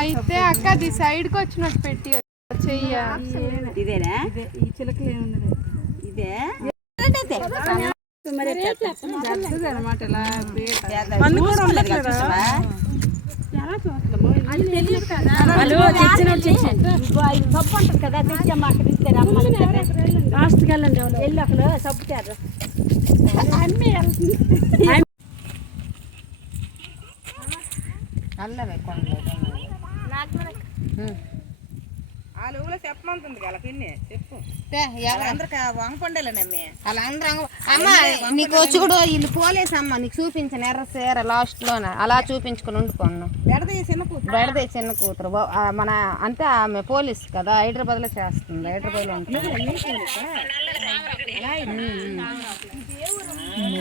అయితే అక్క అది సైడ్కి వచ్చినట్టు పెట్టి చెయ్య. ఇదేనా ఈ చిలకలు ఏమున్నది ఇదే అనమాట. సబ్బు ఉంటుంది కదా తెచ్చమ్మా అక్కడ ఇస్తారు అమ్మ లాస్ట్కి వెళ్ళండి వెళ్ళి అక్కడ సబ్బు తేరు అన్నీ అల్లవే వాళ్ళ ఊళ్ళో చెప్పమంటుంది కదా పిన్ని చెప్పు అందరికి వంగపండేలేనమ్మే వాళ్ళందరూ అమ్మ నీకు వచ్చి కూడా వీళ్ళు పోలేసమ్మ నీకు చూపించిన ఎర్ర సీర లాస్ట్ లోన అలా చూపించుకుని ఉండుకున్నాం. బెడదే చిన్న కూతురు మన అంటే ఆమె పోలీస్ కదా హైదరాబాద్ లో చేస్తుంది. హైదరాబాద్ లో ఉంటుంది.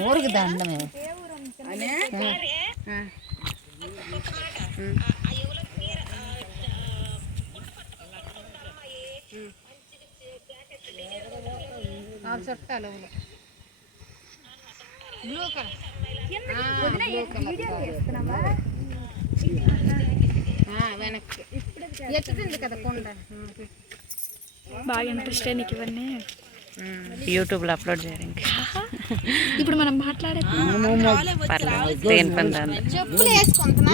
ఊరికి దండమే చుట్టాలు బ్లూ కలర్ వెనక్కి ఎత్తుతుంది కదా కొండ. బాగా ఇంట్రెస్ట్ నీకు ఇవన్నీ యూట్యూబ్లో అప్లోడ్ చేయడానికి. ఇప్పుడు మనం మాట్లాడే చెప్పులు వేసుకుంటున్నా